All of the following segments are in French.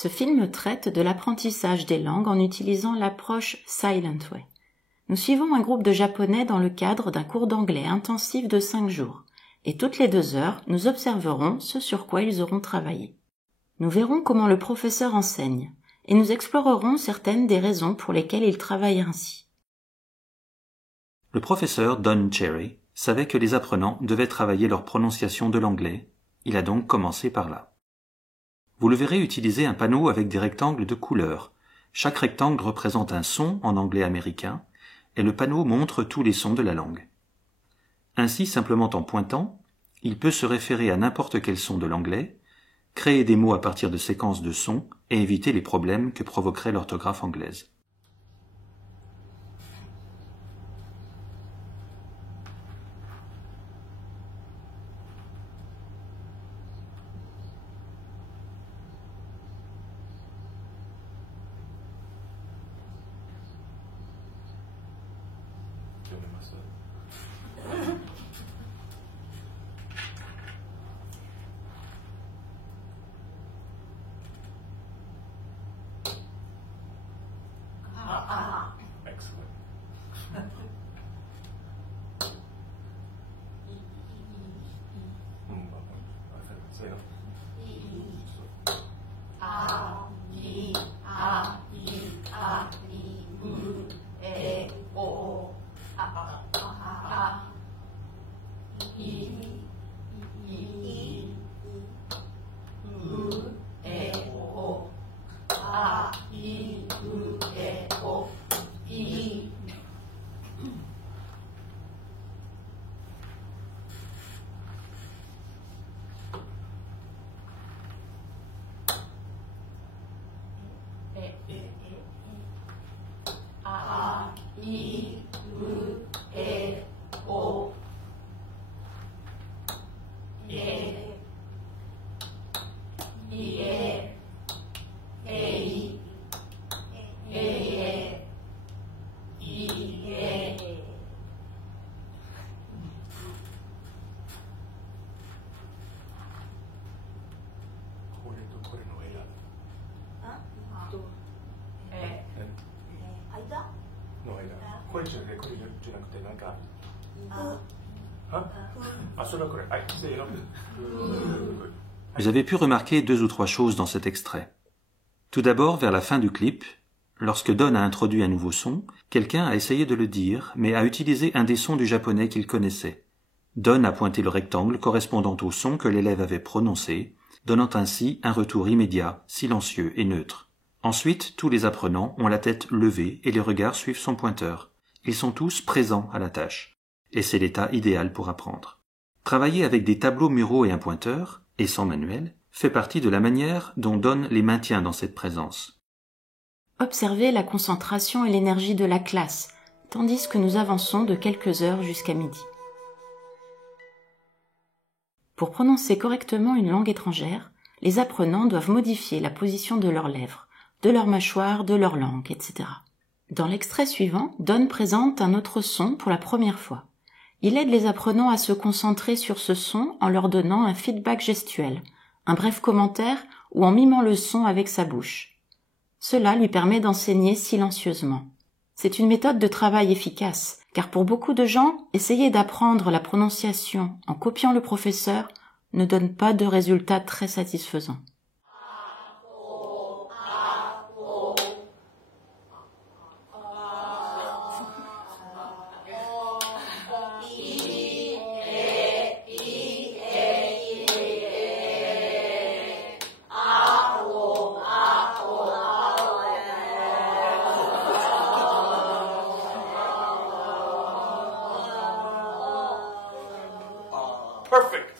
Ce film traite de l'apprentissage des langues en utilisant l'approche Silent Way. Nous suivons un groupe de Japonais dans le cadre d'un cours d'anglais intensif de 5 jours, et toutes les 2 heures, nous observerons ce sur quoi ils auront travaillé. Nous verrons comment le professeur enseigne, et nous explorerons certaines des raisons pour lesquelles il travaille ainsi. Le professeur Don Cherry savait que les apprenants devaient travailler leur prononciation de l'anglais. Il a donc commencé par là. Vous le verrez utiliser un panneau avec des rectangles de couleurs. Chaque rectangle représente un son en anglais américain, et le panneau montre tous les sons de la langue. Ainsi, simplement en pointant, il peut se référer à n'importe quel son de l'anglais, créer des mots à partir de séquences de sons et éviter les problèmes que provoquerait l'orthographe anglaise. Excellent. Vous avez pu remarquer 2 ou 3 choses dans cet extrait. Tout d'abord, vers la fin du clip, lorsque Don a introduit un nouveau son, quelqu'un a essayé de le dire, mais a utilisé un des sons du japonais qu'il connaissait. Don a pointé le rectangle correspondant au son que l'élève avait prononcé, donnant ainsi un retour immédiat, silencieux et neutre. Ensuite, tous les apprenants ont la tête levée et les regards suivent son pointeur. Ils sont tous présents à la tâche. Et c'est l'état idéal pour apprendre. Travailler avec des tableaux muraux et un pointeur, et sans manuel, fait partie de la manière dont Don les maintient dans cette présence. Observez la concentration et l'énergie de la classe, tandis que nous avançons de quelques heures jusqu'à midi. Pour prononcer correctement une langue étrangère, les apprenants doivent modifier la position de leurs lèvres, de leur mâchoire, de leur langue, etc. Dans l'extrait suivant, Don présente un autre son pour la première fois. Il aide les apprenants à se concentrer sur ce son en leur donnant un feedback gestuel, un bref commentaire ou en mimant le son avec sa bouche. Cela lui permet d'enseigner silencieusement. C'est une méthode de travail efficace, car pour beaucoup de gens, essayer d'apprendre la prononciation en copiant le professeur ne donne pas de résultats très satisfaisants. Perfect.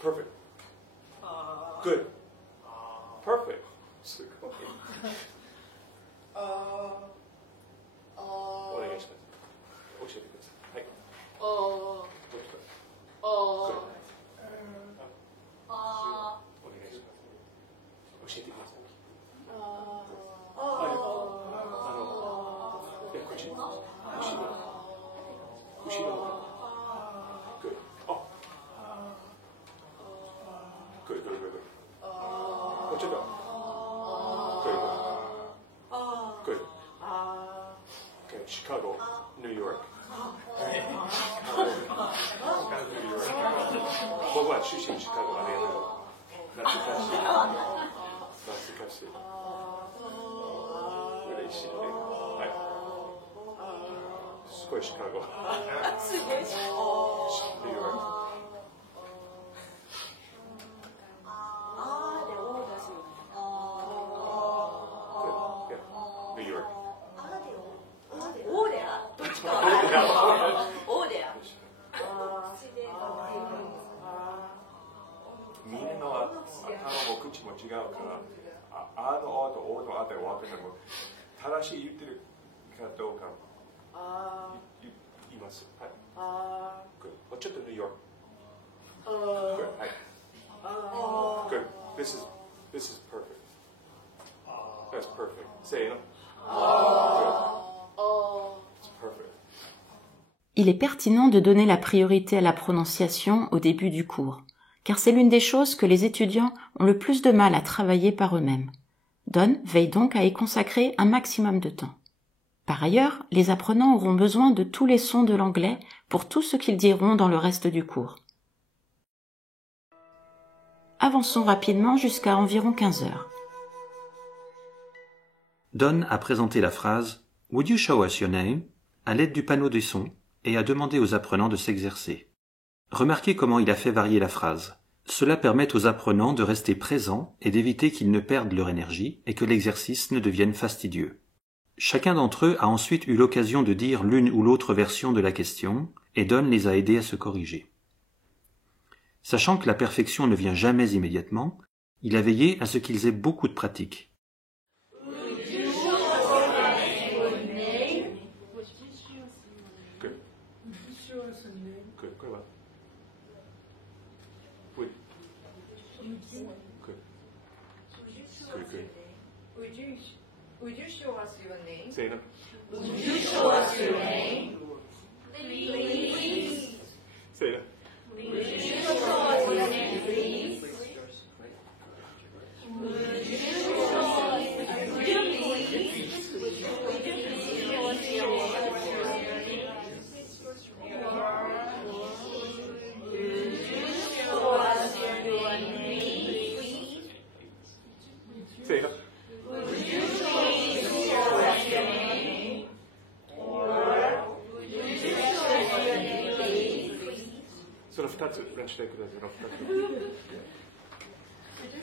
Perfect. Good. Perfect. すごい。お願いします。教えてください。はい。どうですか。Good. お願いします。教えてください。後ろ。Good. Oh. Good. Chicago, New York. New York. Well, what? Sushi, Chicago. I mean, Natsukashi. Natsukashi. Ureishi. Right. Sugoi Chicago. New York. Good. Yeah. New York. オーデアどっちかオーデアみんなの頭も口も違うからあの「お」と「お」のあたり分かっても正しい言ってるかどうか言います。はい。Good. ちょっとニューヨーク。Good. はい。Good. This is perfect. That's perfect. Say it. Good. It's perfect. Il est pertinent de donner la priorité à la prononciation au début du cours, car c'est l'une des choses que les étudiants ont le plus de mal à travailler par eux-mêmes. Don veille donc à y consacrer un maximum de temps. Par ailleurs, les apprenants auront besoin de tous les sons de l'anglais pour tout ce qu'ils diront dans le reste du cours. Avançons rapidement jusqu'à environ 15 heures. Don a présenté la phrase « Would you show us your name ?» à l'aide du panneau des sons et a demandé aux apprenants de s'exercer. Remarquez comment il a fait varier la phrase. Cela permet aux apprenants de rester présents et d'éviter qu'ils ne perdent leur énergie et que l'exercice ne devienne fastidieux. Chacun d'entre eux a ensuite eu l'occasion de dire l'une ou l'autre version de la question et Don les a aidés à se corriger. Sachant que la perfection ne vient jamais immédiatement, il a veillé à ce qu'ils aient beaucoup de pratique. Would you show us your name? Say it. Would you show us your name? Please. Say it. Would you show us your name, please? Would you show us your name, please? Would you please show us your name? Would you show us your name, please? Say it. Would you please show us your name? Or would you show us your name, please? その2つ練習してください。その2つ。Would you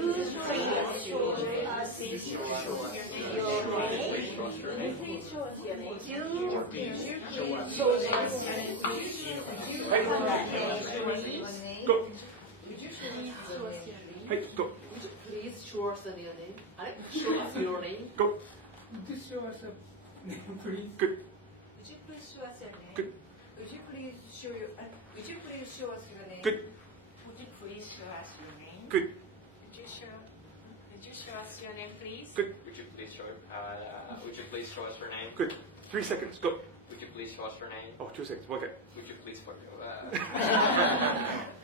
please show us your name? Please show us your name. Please show us your name. Would you please show us your name? はい。 Go. Would you please show us your name? はい。Go. Please show us your name. Show us your name. Go. Would you show us a name, please? Good. Would you please show us your name? Good. Would you please show your? Would you please show us your name? Good. Would you please show us your name? Good. Would you show us your name, please? Good. Would you please show us your name? Good. 3 seconds. Go. Would you please show us your name? Oh, 2 seconds. Okay. Would you please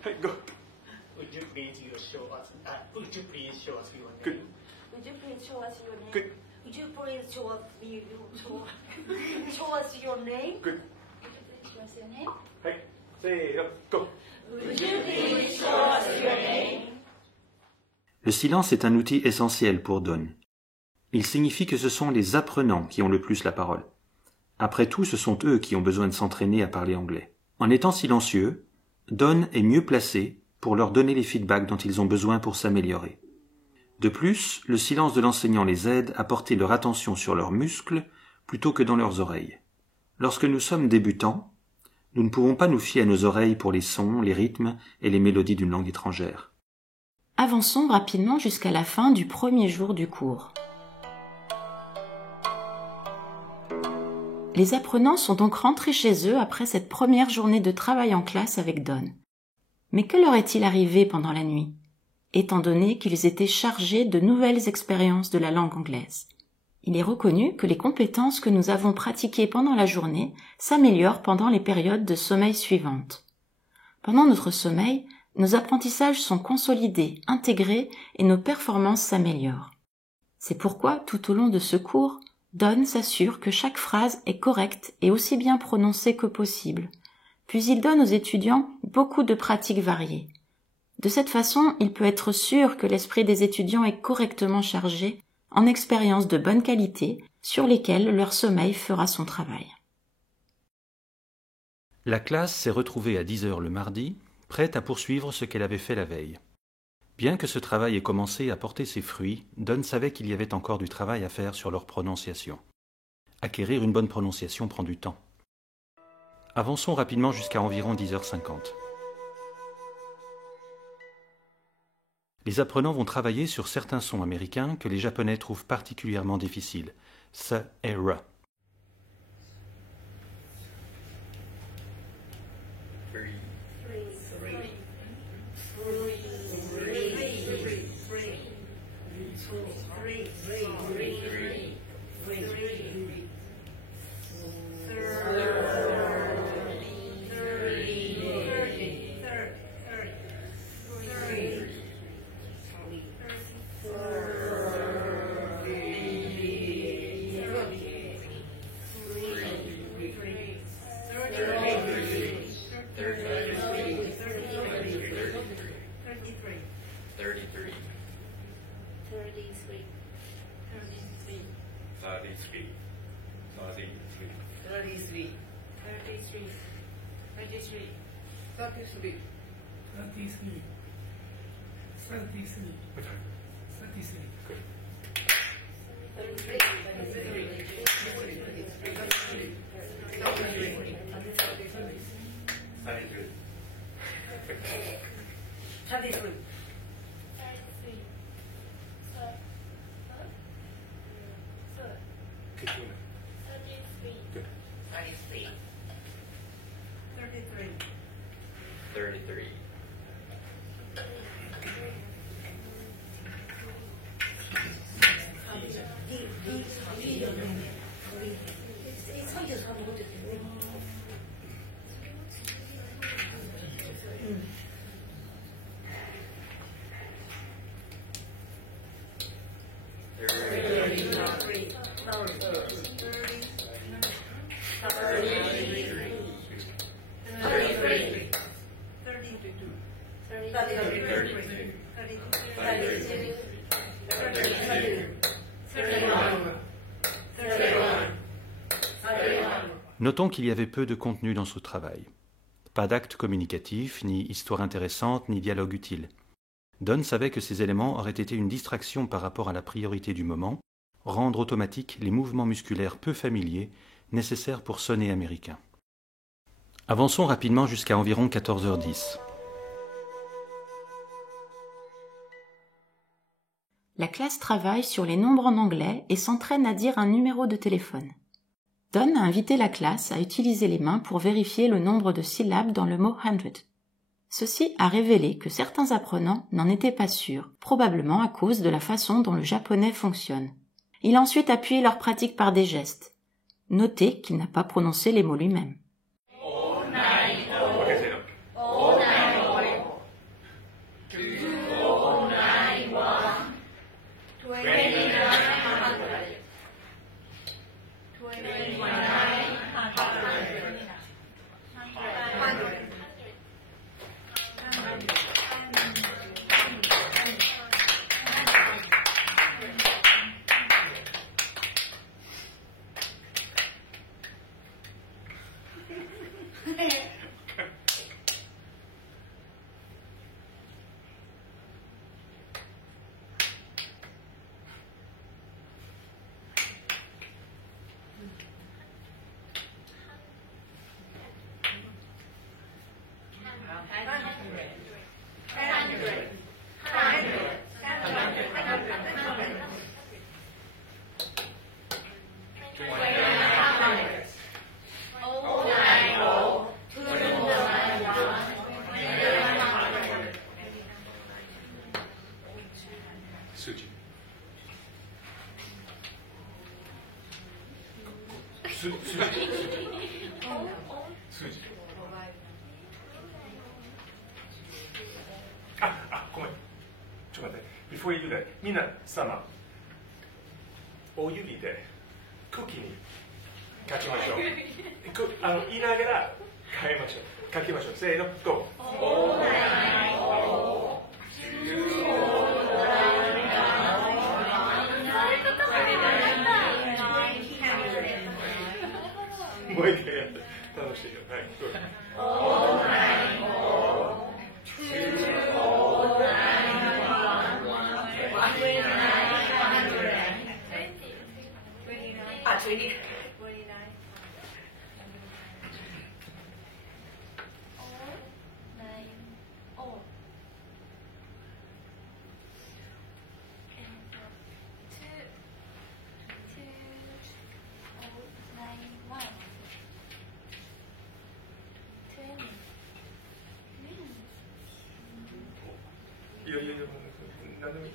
Hey, go. Would you please show us? Would you please show us your name? Good. Would you please show us your name? Good. Would you please show us show us your name? Good. Would you please show us your name? はい。せーの。Go. Would you please show us your name? Le silence est un outil essentiel pour Don. Il signifie que ce sont les apprenants qui ont le plus la parole. Après tout, ce sont eux qui ont besoin de s'entraîner à parler anglais. En étant silencieux, Don est mieux placé pour leur donner les feedbacks dont ils ont besoin pour s'améliorer. De plus, le silence de l'enseignant les aide à porter leur attention sur leurs muscles plutôt que dans leurs oreilles. Lorsque nous sommes débutants, nous ne pouvons pas nous fier à nos oreilles pour les sons, les rythmes et les mélodies d'une langue étrangère. Avançons rapidement jusqu'à la fin du premier jour du cours. Les apprenants sont donc rentrés chez eux après cette première journée de travail en classe avec Don. Mais que leur est-il arrivé pendant la nuit, étant donné qu'ils étaient chargés de nouvelles expériences de la langue anglaise? Il est reconnu que les compétences que nous avons pratiquées pendant la journée s'améliorent pendant les périodes de sommeil suivantes. Pendant notre sommeil, nos apprentissages sont consolidés, intégrés et nos performances s'améliorent. C'est pourquoi, tout au long de ce cours, Don s'assure que chaque phrase est correcte et aussi bien prononcée que possible. Puis il donne aux étudiants beaucoup de pratiques variées. De cette façon, il peut être sûr que l'esprit des étudiants est correctement chargé en expériences de bonne qualité sur lesquelles leur sommeil fera son travail. La classe s'est retrouvée à 10 heures le mardi, prête à poursuivre ce qu'elle avait fait la veille. Bien que ce travail ait commencé à porter ses fruits, Don savait qu'il y avait encore du travail à faire sur leur prononciation. Acquérir une bonne prononciation prend du temps. Avançons rapidement jusqu'à environ 10h50. Les apprenants vont travailler sur certains sons américains que les Japonais trouvent particulièrement difficiles. S et R. Notons qu'il y avait peu de contenu dans ce travail. Pas d'acte communicatif, ni histoire intéressante, ni dialogue utile. Don savait que ces éléments auraient été une distraction par rapport à la priorité du moment, rendre automatiques les mouvements musculaires peu familiers nécessaires pour sonner américain. Avançons rapidement jusqu'à environ 14h10. La classe travaille sur les nombres en anglais et s'entraîne à dire un numéro de téléphone. Don a invité la classe à utiliser les mains pour vérifier le nombre de syllabes dans le mot 100. Ceci a révélé que certains apprenants n'en étaient pas sûrs, probablement à cause de la façon dont le japonais fonctionne. Il a ensuite appuyé leur pratique par des gestes. Notez qu'il n'a pas prononcé les mots lui-même. Before you do that, みんな様、お指で空気に書きましょう。言いながら変えましょう。書きましょう。せーの、ゴー。もう一回やって楽しいよ。はい、ゴー。いやいやいや、何でもいい。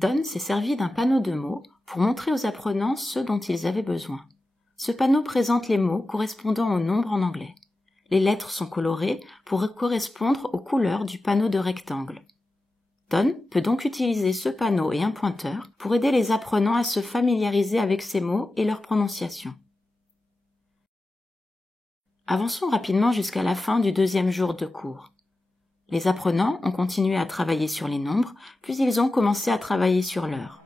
Don s'est servi d'un panneau de mots pour montrer aux apprenants ce dont ils avaient besoin. Ce panneau présente les mots correspondant aux nombres en anglais. Les lettres sont colorées pour correspondre aux couleurs du panneau de rectangle. Don peut donc utiliser ce panneau et un pointeur pour aider les apprenants à se familiariser avec ces mots et leur prononciation. Avançons rapidement jusqu'à la fin du 2e jour de cours. Les apprenants ont continué à travailler sur les nombres, puis ils ont commencé à travailler sur l'heure.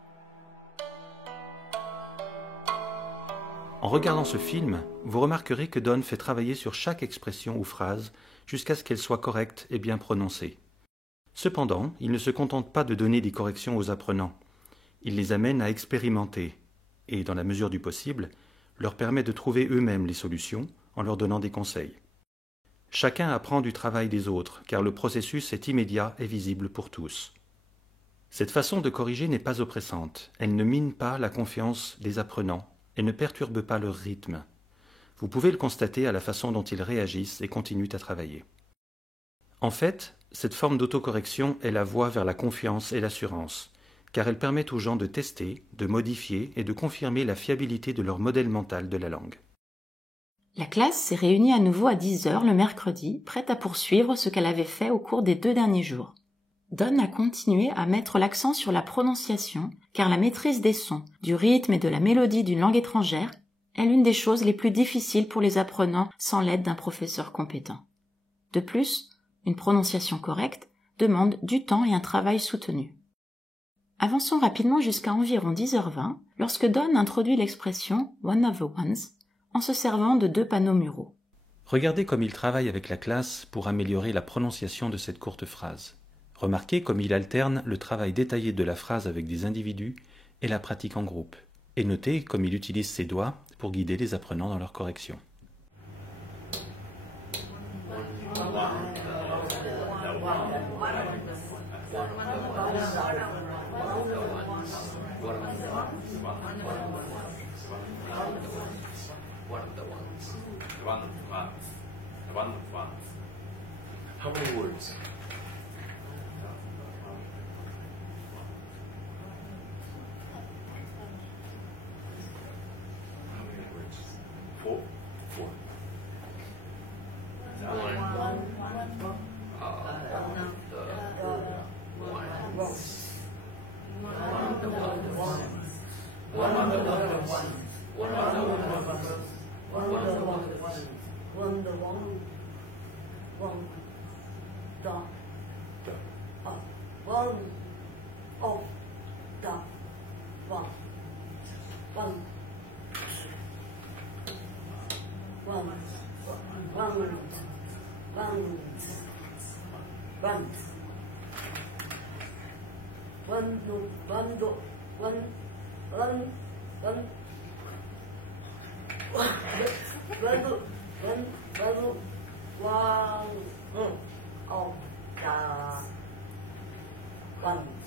En regardant ce film, vous remarquerez que Don fait travailler sur chaque expression ou phrase jusqu'à ce qu'elle soit correcte et bien prononcée. Cependant, il ne se contente pas de donner des corrections aux apprenants. Il les amène à expérimenter et, dans la mesure du possible, leur permet de trouver eux-mêmes les solutions en leur donnant des conseils. Chacun apprend du travail des autres, car le processus est immédiat et visible pour tous. Cette façon de corriger n'est pas oppressante, elle ne mine pas la confiance des apprenants et ne perturbe pas leur rythme. Vous pouvez le constater à la façon dont ils réagissent et continuent à travailler. En fait, cette forme d'autocorrection est la voie vers la confiance et l'assurance, car elle permet aux gens de tester, de modifier et de confirmer la fiabilité de leur modèle mental de la langue. La classe s'est réunie à nouveau à 10h le mercredi, prête à poursuivre ce qu'elle avait fait au cours des 2 derniers jours. Don a continué à mettre l'accent sur la prononciation, car la maîtrise des sons, du rythme et de la mélodie d'une langue étrangère est l'une des choses les plus difficiles pour les apprenants sans l'aide d'un professeur compétent. De plus, une prononciation correcte demande du temps et un travail soutenu. Avançons rapidement jusqu'à environ 10h20, lorsque Don introduit l'expression « one of the ones » en se servant de 2 panneaux muraux. Regardez comme il travaille avec la classe pour améliorer la prononciation de cette courte phrase. Remarquez comme il alterne le travail détaillé de la phrase avec des individus et la pratique en groupe. Et notez comme il utilise ses doigts pour guider les apprenants dans leur correction. How many words? How many words? 4? 4. of the one. One. One. One. One. One. One. One. One. One. One.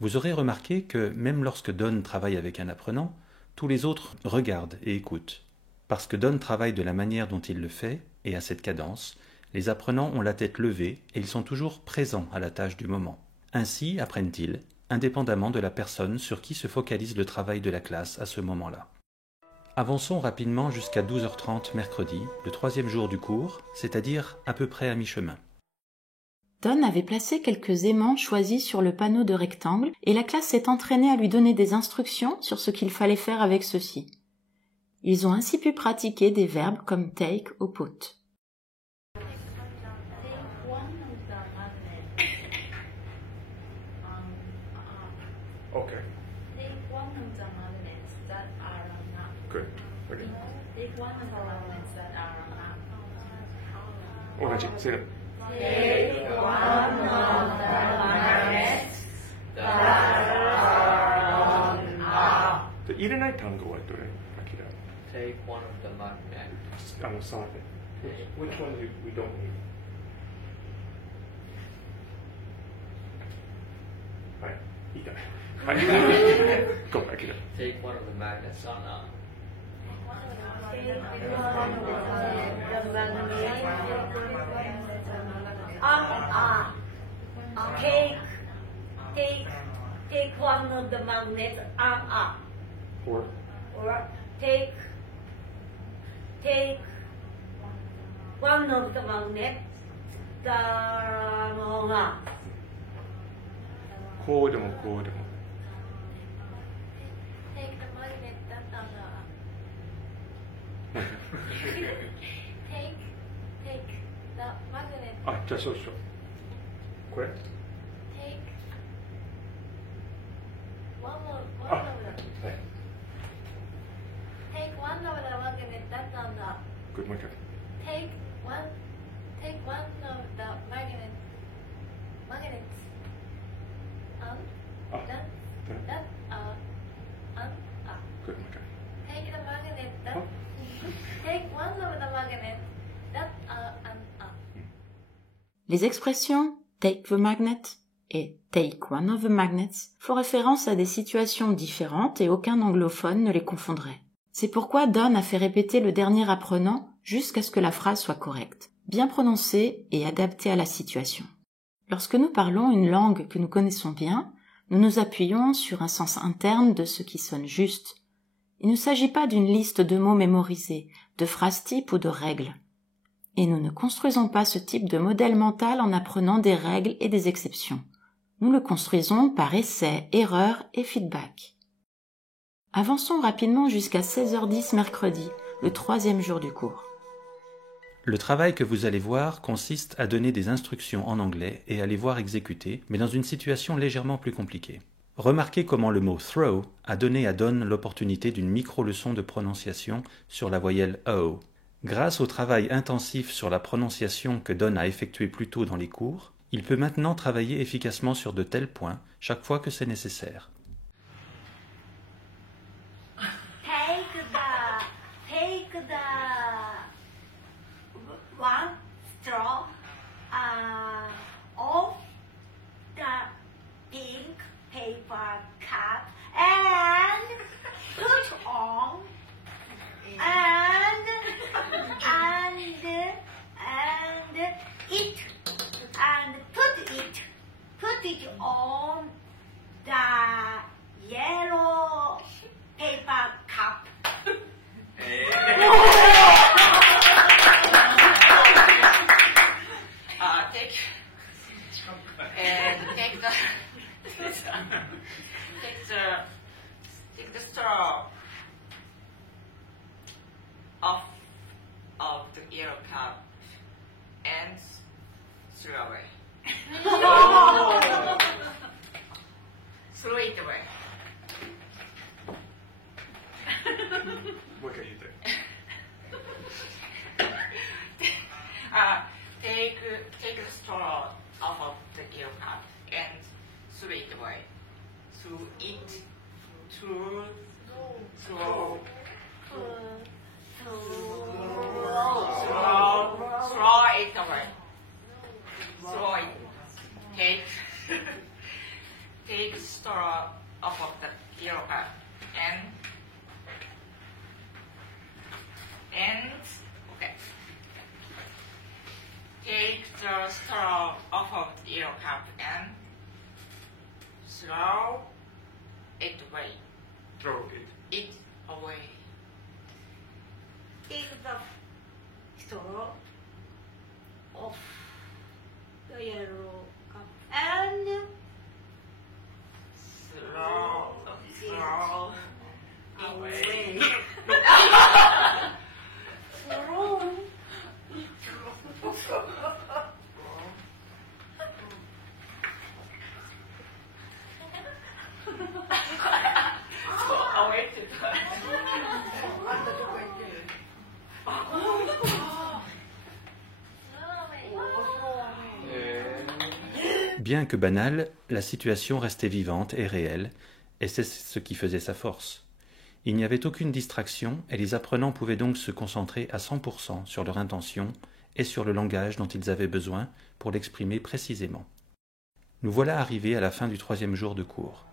Vous aurez remarqué que même lorsque Don travaille avec un apprenant, tous les autres regardent et écoutent. Parce que Don travaille de la manière dont il le fait, et à cette cadence, les apprenants ont la tête levée et ils sont toujours présents à la tâche du moment. Ainsi apprennent-ils, indépendamment de la personne sur qui se focalise le travail de la classe à ce moment-là. Avançons rapidement jusqu'à 12h30 mercredi, le 3e jour du cours, c'est-à-dire à peu près à mi-chemin. Don avait placé quelques aimants choisis sur le panneau de rectangle et la classe s'est entraînée à lui donner des instructions sur ce qu'il fallait faire avec ceux-ci. Ils ont ainsi pu pratiquer des verbes comme take ou put. Okay. Take one of the magnets that are on up. Good. Okay. Take one of the magnets that are on up. 同じ。せーの。 Take one of the magnets that are on up. で入れない単語はどれ？アキラ。 Take one of the magnets. 3で。Which one we don't need? はい。いいかね。はい。Go, アキラ。 Take one of the magnets on up. Take one of the magnets Or or take one of the magnets that are on up. こうでもこうでも。 Take the magnet that on up. Take the magnet. あ、じゃあそうしよう。これ？ Take one of あ、 the. はい。 Take one of the magnet that on up. Good, もう一回。 Take one of the magnets on あ、 that are on up. Good, もう一回。 Take the magnet that Huh? take one of the magnets that are on up. Les expressions take the magnet et take one of the magnets font référence à des situations différentes et aucun anglophone ne les confondrait. C'est pourquoi Don a fait répéter le dernier apprenant jusqu'à ce que la phrase soit correcte, bien prononcée et adaptée à la situation. Lorsque nous parlons une langue que nous connaissons bien, nous nous appuyons sur un sens interne de ce qui sonne juste. Il ne s'agit pas d'une liste de mots mémorisés, de phrases types ou de règles. Et nous ne construisons pas ce type de modèle mental en apprenant des règles et des exceptions. Nous le construisons par essai, erreur et feedback. Avançons rapidement jusqu'à 16h10 mercredi, le 3e jour du cours. Le travail que vous allez voir consiste à donner des instructions en anglais et à les voir exécuter, mais dans une situation légèrement plus compliquée. Remarquez comment le mot throw a donné à Don l'opportunité d'une micro-leçon de prononciation sur la voyelle O. Grâce au travail intensif sur la prononciation que Don a effectué plus tôt dans les cours, il peut maintenant travailler efficacement sur de tels points chaque fois que c'est nécessaire. the one straw of the pink paper cup and put on and put it on the yellow paper cup. Take the straw off of the yellow cup and throw away. Throw it away. もう一回言って take the straw off of the yellow cup and throw it away. Throw it. Throw it away. Throw it. Take straw off of the yellow cup and okay. Take the straw off of the yellow cup and throw it away. Throw It away. Take the straw off the yellow cup and Throw away. Bien que banale, la situation restait vivante et réelle, et c'est ce qui faisait sa force. Il n'y avait aucune distraction, et les apprenants pouvaient donc se concentrer à 100% sur leur intention et sur le langage dont ils avaient besoin pour l'exprimer précisément. Nous voilà arrivés à la fin du 3e jour de cours.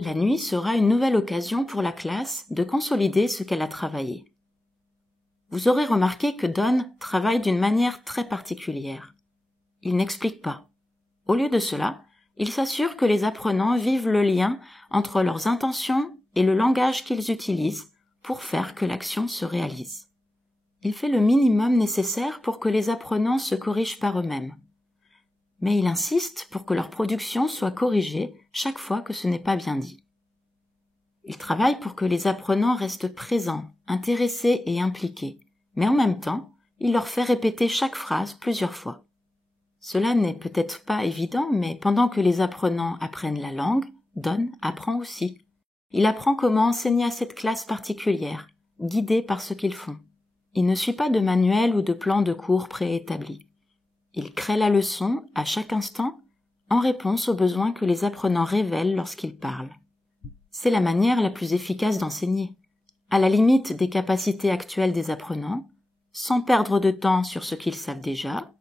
La nuit sera une nouvelle occasion pour la classe de consolider ce qu'elle a travaillé. Vous aurez remarqué que Don travaille d'une manière très particulière. Il n'explique pas. Au lieu de cela, il s'assure que les apprenants vivent le lien entre leurs intentions et le langage qu'ils utilisent pour faire que l'action se réalise. Il fait le minimum nécessaire pour que les apprenants se corrigent par eux-mêmes. Mais il insiste pour que leur production soit corrigée chaque fois que ce n'est pas bien dit. Il travaille pour que les apprenants restent présents, intéressés et impliqués, mais en même temps, il leur fait répéter chaque phrase plusieurs fois. Cela n'est peut-être pas évident, mais pendant que les apprenants apprennent la langue, Don apprend aussi. Il apprend comment enseigner à cette classe particulière, guidé par ce qu'ils font. Il ne suit pas de manuel ou de plan de cours préétabli. Il crée la leçon, à chaque instant, en réponse aux besoins que les apprenants révèlent lorsqu'ils parlent. C'est la manière la plus efficace d'enseigner, à la limite des capacités actuelles des apprenants, sans perdre de temps sur ce qu'ils savent déjà,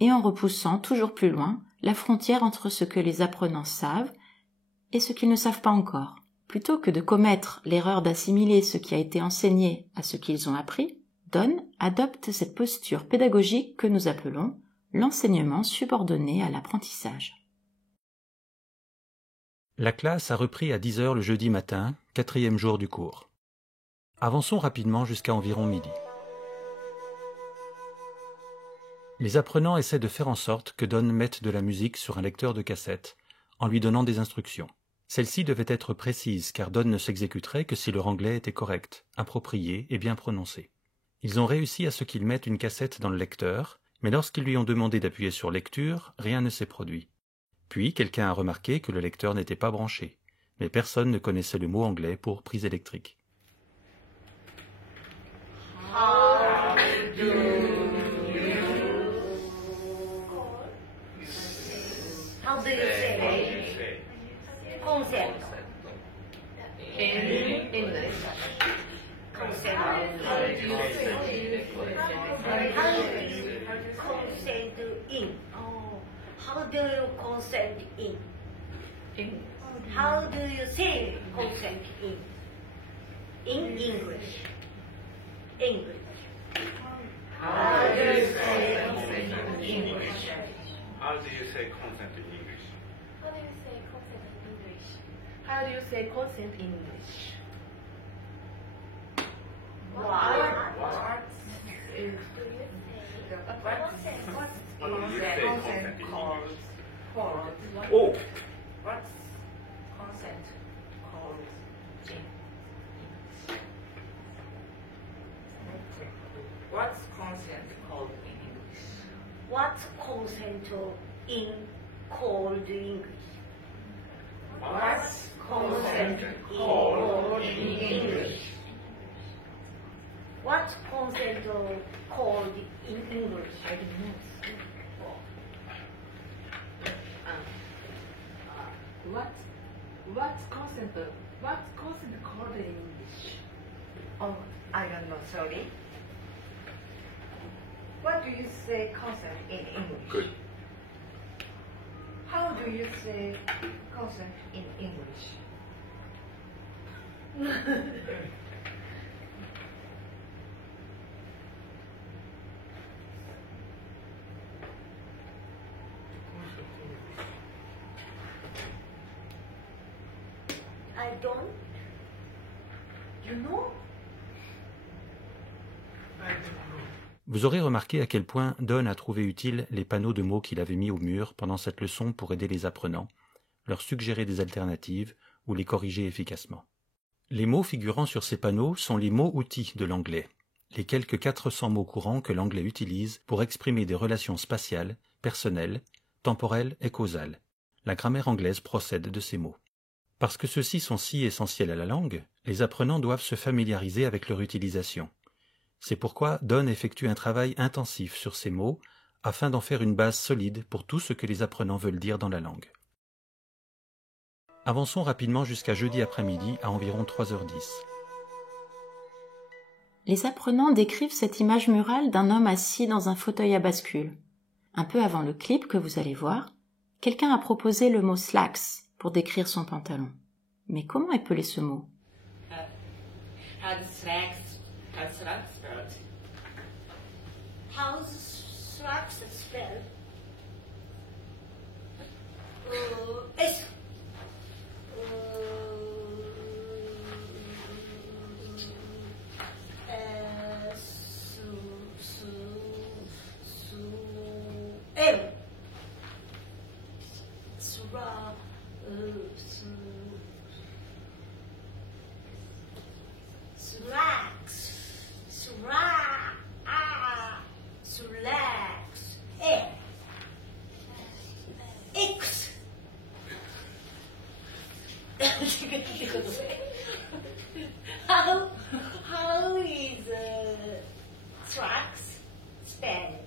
et en repoussant toujours plus loin la frontière entre ce que les apprenants savent et ce qu'ils ne savent pas encore. Plutôt que de commettre l'erreur d'assimiler ce qui a été enseigné à ce qu'ils ont appris, Don adopte cette posture pédagogique que nous appelons l'enseignement subordonné à l'apprentissage. La classe a repris à 10h le jeudi matin, 4e jour du cours. Avançons rapidement jusqu'à environ midi. Les apprenants essaient de faire en sorte que Don mette de la musique sur un lecteur de cassette, en lui donnant des instructions. Celles-ci devaient être précises, car Don ne s'exécuterait que si leur anglais était correct, approprié et bien prononcé. Ils ont réussi à ce qu'il mette une cassette dans le lecteur, mais lorsqu'ils lui ont demandé d'appuyer sur lecture, rien ne s'est produit. Puis quelqu'un a remarqué que le lecteur n'était pas branché, mais personne ne connaissait le mot anglais pour prise électrique. How do you say? Concept. in English? Consent. How do you say consent in? Oh, how do you consent in? How do you say consent in? In English. English. How do you say consent in English? How do you say consent in English? How do you say consent in English? How do you say consent in English? What Do you say? consent called? Oh! What's consent called in What's consent called in English? What's consent in called English? What's Consent called in in English. What's consent called in English? I don't know. What's consent called in English? Oh, I don't know, sorry. What do you say consent in English? Good. How do you say consent in English? I don't. You know? Vous aurez remarqué à quel point Don a trouvé utile les panneaux de mots qu'il avait mis au mur pendant cette leçon pour aider les apprenants, leur suggérer des alternatives ou les corriger efficacement. Les mots figurant sur ces panneaux sont les mots-outils de l'anglais, les quelques 400 mots courants que l'anglais utilise pour exprimer des relations spatiales, personnelles, temporelles et causales. La grammaire anglaise procède de ces mots. Parce que ceux-ci sont si essentiels à la langue, les apprenants doivent se familiariser avec leur utilisation. C'est pourquoi Don effectue un travail intensif sur ces mots afin d'en faire une base solide pour tout ce que les apprenants veulent dire dans la langue. Avançons rapidement jusqu'à jeudi après-midi à environ 3h10. Les apprenants décrivent cette image murale d'un homme assis dans un fauteuil à bascule. Un peu avant le clip que vous allez voir, quelqu'un a proposé le mot slacks pour décrire son pantalon. Mais comment épeler ce mot? How's slacks spelled? How's slacks spelled? S. M. X. How is tracks spelled?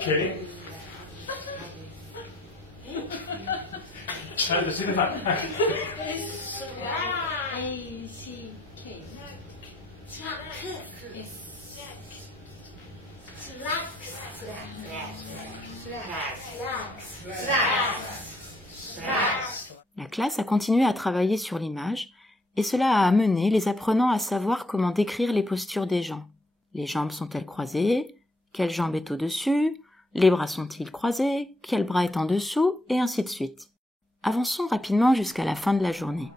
Okay. Time to see the map. La classe a continué à travailler sur l'image et cela a amené les apprenants à savoir comment décrire les postures des gens. Les jambes sont-elles croisées? Quelle jambe est au-dessus? Les bras sont-ils croisés? Quel bras est en dessous? Et ainsi de suite. Avançons rapidement jusqu'à la fin de la journée.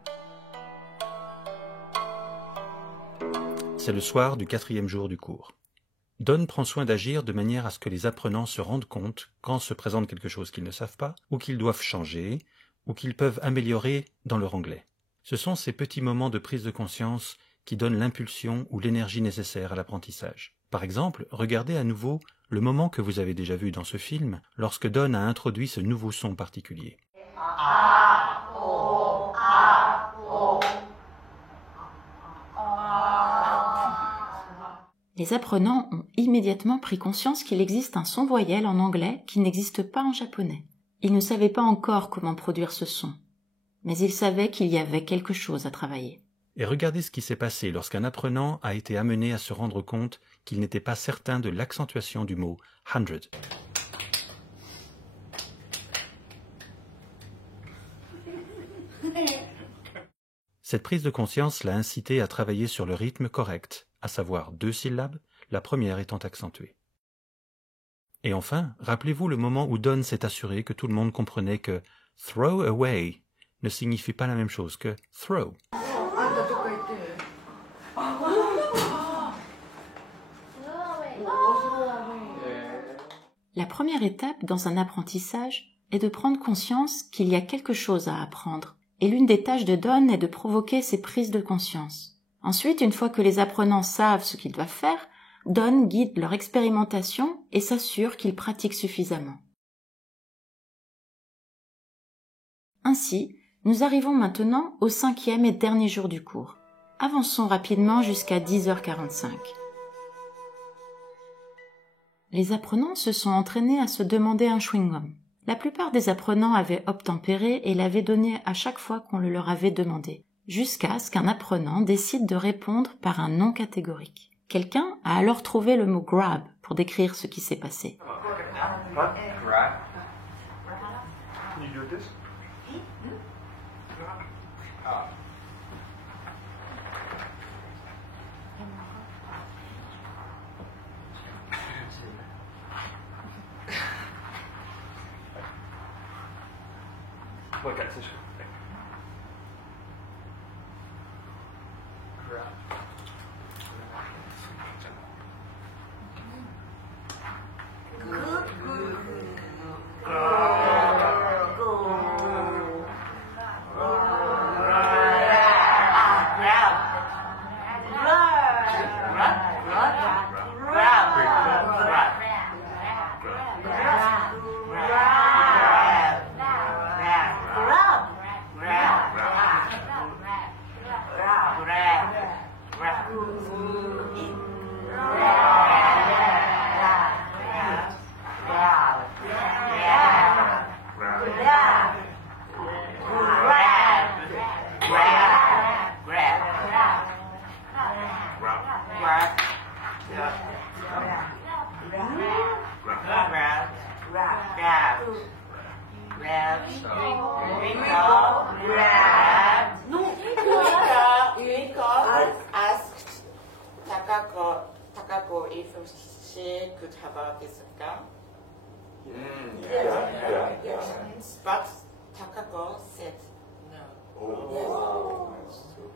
C'est le soir du 4e jour du cours. Don prend soin d'agir de manière à ce que les apprenants se rendent compte quand se présente quelque chose qu'ils ne savent pas, ou qu'ils doivent changer, ou qu'ils peuvent améliorer dans leur anglais. Ce sont ces petits moments de prise de conscience qui donnent l'impulsion ou l'énergie nécessaire à l'apprentissage. Par exemple, regardez à nouveau le moment que vous avez déjà vu dans ce film lorsque Don a introduit ce nouveau son particulier. Les apprenants ont immédiatement pris conscience qu'il existe un son voyelle en anglais qui n'existe pas en japonais. Ils ne savaient pas encore comment produire ce son, mais ils savaient qu'il y avait quelque chose à travailler. Et regardez ce qui s'est passé lorsqu'un apprenant a été amené à se rendre compte qu'il n'était pas certain de l'accentuation du mot « 100 ». Cette prise de conscience l'a incité à travailler sur le rythme correct, à savoir 2 syllabes, la première étant accentuée. Et enfin, rappelez-vous le moment où Don s'est assuré que tout le monde comprenait que « throw away » ne signifie pas la même chose que « throw ». La première étape dans un apprentissage est de prendre conscience qu'il y a quelque chose à apprendre. Et l'une des tâches de Don est de provoquer ces prises de conscience. Ensuite, une fois que les apprenants savent ce qu'ils doivent faire, Don guide leur expérimentation et s'assure qu'ils pratiquent suffisamment. Ainsi, nous arrivons maintenant au 5e et dernier jour du cours. Avançons rapidement jusqu'à 10h45. Les apprenants se sont entraînés à se demander un chewing-gum. La plupart des apprenants avaient obtempéré et l'avaient donné à chaque fois qu'on le leur avait demandé, jusqu'à ce qu'un apprenant décide de répondre par un nom catégorique. Quelqu'un a alors trouvé le mot « grab » pour décrire ce qui s'est passé. Asked Takako if she could have a discount. Yes. But Takako said no.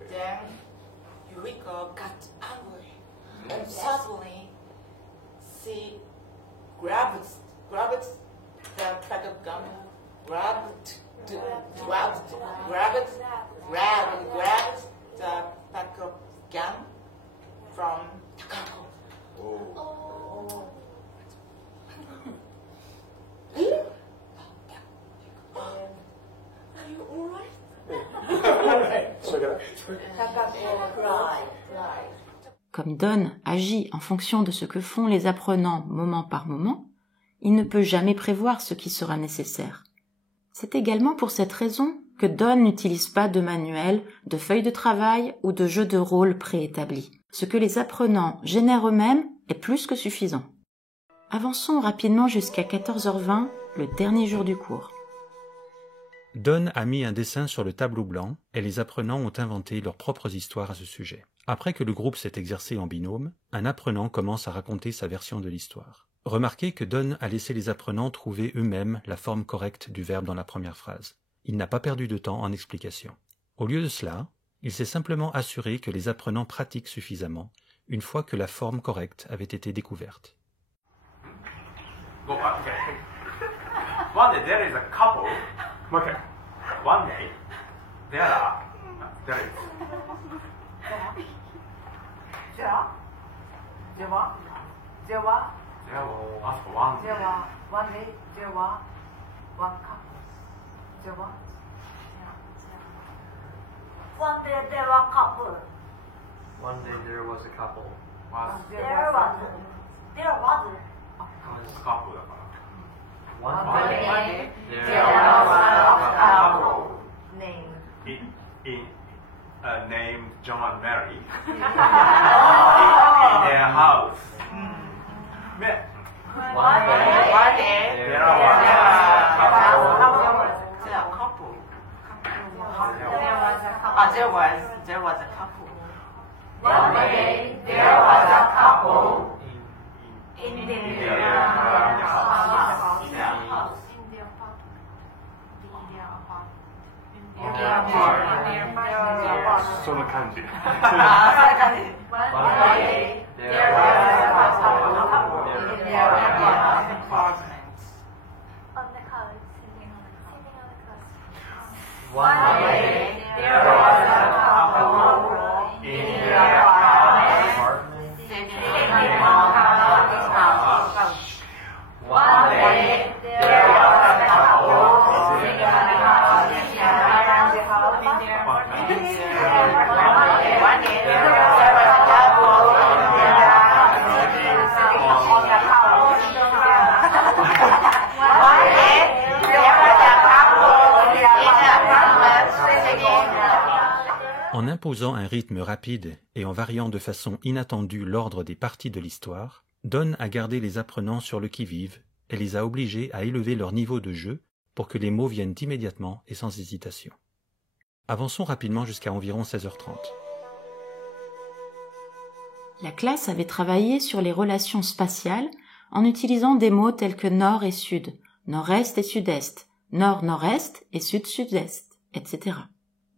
Then Yuriko got angry, and suddenly she grabbed the pack of gum, grabbed the pack of gum from Takako. Are you alright? Takako cried. Comme Don agit en fonction de ce que font les apprenants moment par moment, il ne peut jamais prévoir ce qui sera nécessaire. C'est également pour cette raison que Don n'utilise pas de manuel, de feuilles de travail ou de jeux de rôle préétablis. Ce que les apprenants génèrent eux-mêmes est plus que suffisant. Avançons rapidement jusqu'à 14h20, le dernier jour du cours. Don a mis un dessin sur le tableau blanc et les apprenants ont inventé leurs propres histoires à ce sujet. Après que le groupe s'est exercé en binôme, un apprenant commence à raconter sa version de l'histoire. Remarquez que Don a laissé les apprenants trouver eux-mêmes la forme correcte du verbe dans la première phrase. Il n'a pas perdu de temps en explication. Au lieu de cela, il s'est simplement assuré que les apprenants pratiquent suffisamment, une fois que la forme correcte avait été découverte. Okay. One day there is a couple. Okay. One day there is. There was one day. One day there was one couple. There was. One day there were couple. One day there was a couple. There was. couple だから。One One day day there there was was a a couple. couple. Name. Named John and Mary in their house. Met. One day There was a couple. There was a couple. One day there was a couple in their house. house. その感じ。One day there was a couple in their apartment. On the couch, sitting on the couch. One day there was a couple in their apartment. Sitting on the couch. One day there was a couple sitting on the couch in their apartment. One day there was a couple in their apartment sitting on the couch. One day there was a couple in their apartment sitting on the couch. En imposant un rythme rapide et en variant de façon inattendue l'ordre des parties de l'histoire, Don a gardé les apprenants sur le qui-vive et les a obligés à élever leur niveau de jeu pour que les mots viennent immédiatement et sans hésitation. Avançons rapidement jusqu'à environ 16h30. La classe avait travaillé sur les relations spatiales en utilisant des mots tels que nord et sud, nord-est et sud-est, nord-nord-est et sud-sud-est, etc.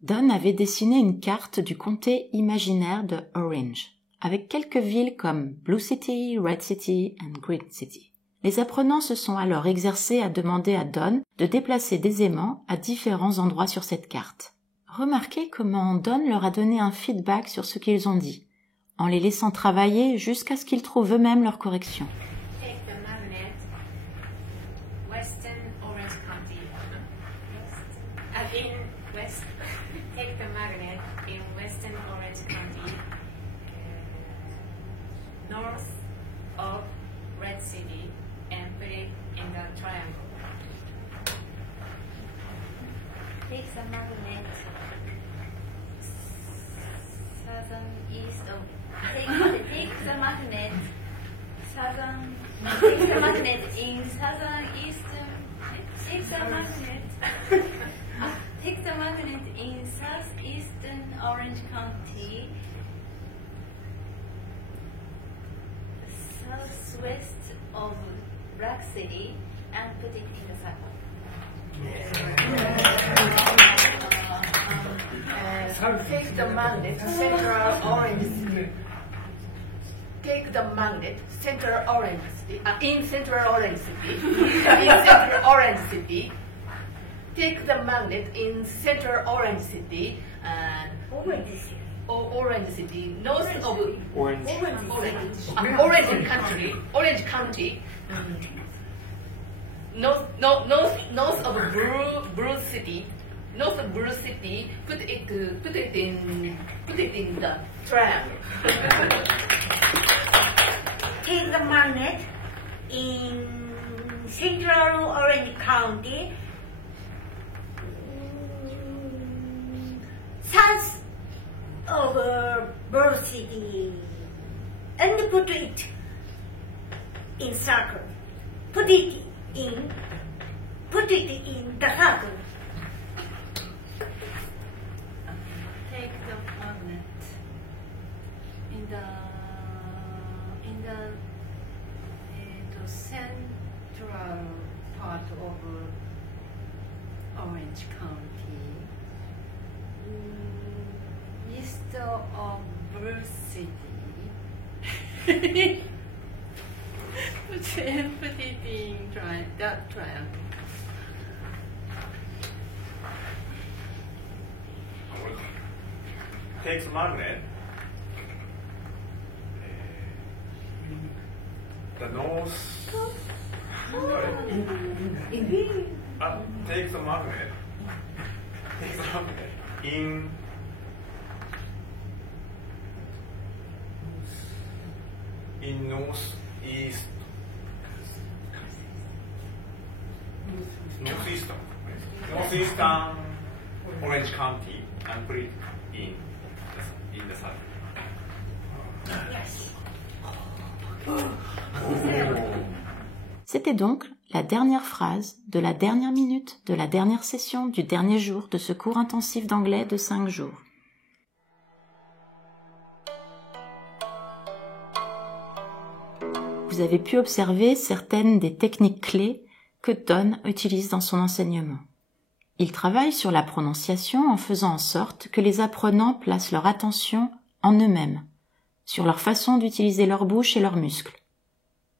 Don avait dessiné une carte du comté imaginaire de Orange, avec quelques villes comme Blue City, Red City et Green City. Les apprenants se sont alors exercés à demander à Don de déplacer des aimants à différents endroits sur cette carte. Remarquez comment Don leur a donné un feedback sur ce qu'ils ont dit, en les laissant travailler jusqu'à ce qu'ils trouvent eux-mêmes leur correction. Take the magnet, Western Orange County. Take the magnet in Western Orange County, north of Red City, and put it in the triangle. Take the magnet southern east of take the magnet southern take the magnet in southern eastern take the magnet take the magnet in southeastern Orange County, southwest of Black City, and put it in the circle. Take the magnet, Central Orange City. Take the magnet, Central Orange City. In Central Orange City. In Central Orange City. Take the magnet in Central Orange City. Orange City, north of Orange County. Orange County. North of Blue City. North of Blue City, put it in the triangle. Take the magnet in Central Orange County, south of Blue City, and put it in circle. Put it in the circle. Take the magnet in the central part of Orange County, east of Blue City, put it in that triangle. Takes magnet. The north. Takes a magnet. Takes a magnet in northeastern Orange County and put it in the south. Yes. C'était donc la dernière phrase de la dernière minute de la dernière session du dernier jour de ce cours intensif d'anglais de 5 jours. Vous avez pu observer certaines des techniques clés que Don utilise dans son enseignement. Il travaille sur la prononciation en faisant en sorte que les apprenants placent leur attention en eux-mêmes, sur leur façon d'utiliser leur bouche et leurs muscles.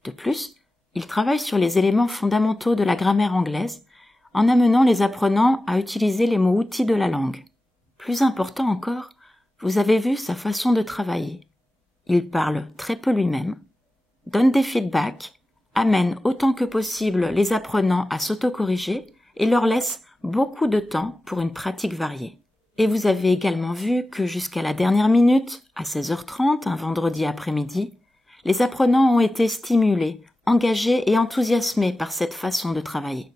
De plus, il travaille sur les éléments fondamentaux de la grammaire anglaise en amenant les apprenants à utiliser les mots outils de la langue. Plus important encore, vous avez vu sa façon de travailler. Il parle très peu lui-même, donne des feedbacks, amène autant que possible les apprenants à s'autocorriger et leur laisse beaucoup de temps pour une pratique variée. Et vous avez également vu que jusqu'à la dernière minute, à 16h30, un vendredi après-midi, les apprenants ont été stimulés, engagés et enthousiasmés par cette façon de travailler.